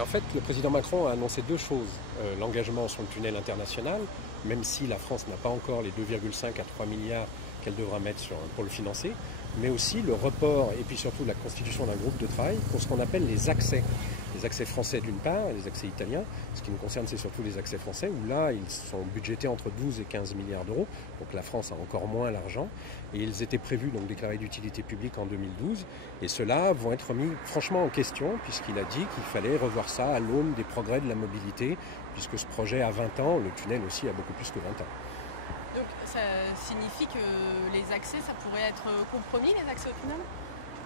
En fait, le président Macron a annoncé deux choses. L'engagement sur le tunnel international, même si la France n'a pas encore les 2,5 à 3 milliards qu'elle devra mettre pour le financer, mais aussi le report et puis surtout la constitution d'un groupe de travail pour ce qu'on appelle les accès. Les accès français d'une part et les accès italiens. Ce qui nous concerne, c'est surtout les accès français où là, ils sont budgétés entre 12 et 15 milliards d'euros. Donc la France a encore moins l'argent. Et ils étaient prévus, donc déclarés d'utilité publique en 2012. Et ceux-là vont être mis franchement en question puisqu'il a dit qu'il fallait revoir ça à l'aune des progrès de la mobilité puisque ce projet a 20 ans, le tunnel aussi a beaucoup plus que 20 ans. Donc ça signifie que les accès, ça pourrait être compromis, les accès au tunnel ?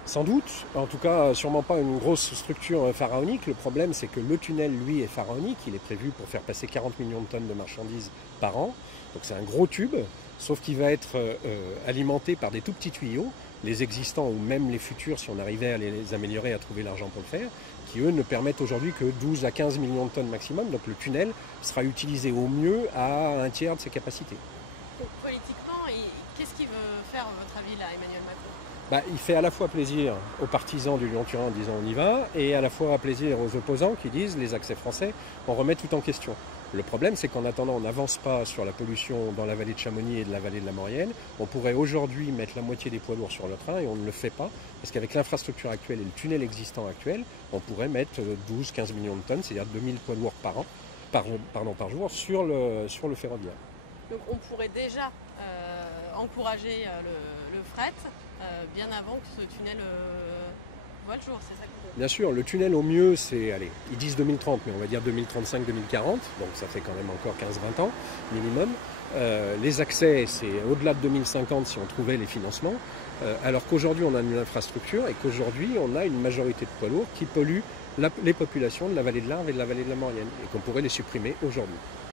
Sans doute, en tout cas sûrement pas une grosse structure pharaonique. Le problème c'est que le tunnel lui est pharaonique, il est prévu pour faire passer 40 millions de tonnes de marchandises par an. Donc c'est un gros tube, sauf qu'il va être alimenté par des tout petits tuyaux, les existants ou même les futurs si on arrivait à les améliorer, à trouver l'argent pour le faire, qui eux ne permettent aujourd'hui que 12 à 15 millions de tonnes maximum. Donc le tunnel sera utilisé au mieux à un tiers de ses capacités. Donc politiquement, qu'est-ce qu'il veut faire, à votre avis, là, Emmanuel Macron ? Il fait à la fois plaisir aux partisans du Lyon-Turin en disant on y va, et à la fois plaisir aux opposants qui disent les accès français, on remet tout en question. Le problème, c'est qu'en attendant, on n'avance pas sur la pollution dans la vallée de Chamonix et de la vallée de la Maurienne. On pourrait aujourd'hui mettre la moitié des poids lourds sur le train et on ne le fait pas, parce qu'avec l'infrastructure actuelle et le tunnel existant actuel, on pourrait mettre 12-15 millions de tonnes, c'est-à-dire 2000 poids lourds par jour sur le ferroviaire. Donc on pourrait déjà encourager le fret bien avant que ce tunnel voit le jour, c'est ça que vous dites ? Bien sûr, le tunnel au mieux c'est, allez, ils disent 2030, mais on va dire 2035-2040, donc ça fait quand même encore 15-20 ans minimum. Les accès, c'est au-delà de 2050 si on trouvait les financements, alors qu'aujourd'hui on a une infrastructure et qu'aujourd'hui on a une majorité de poids lourds qui polluent les populations de la vallée de l'Arve et de la vallée de la Maurienne et qu'on pourrait les supprimer aujourd'hui.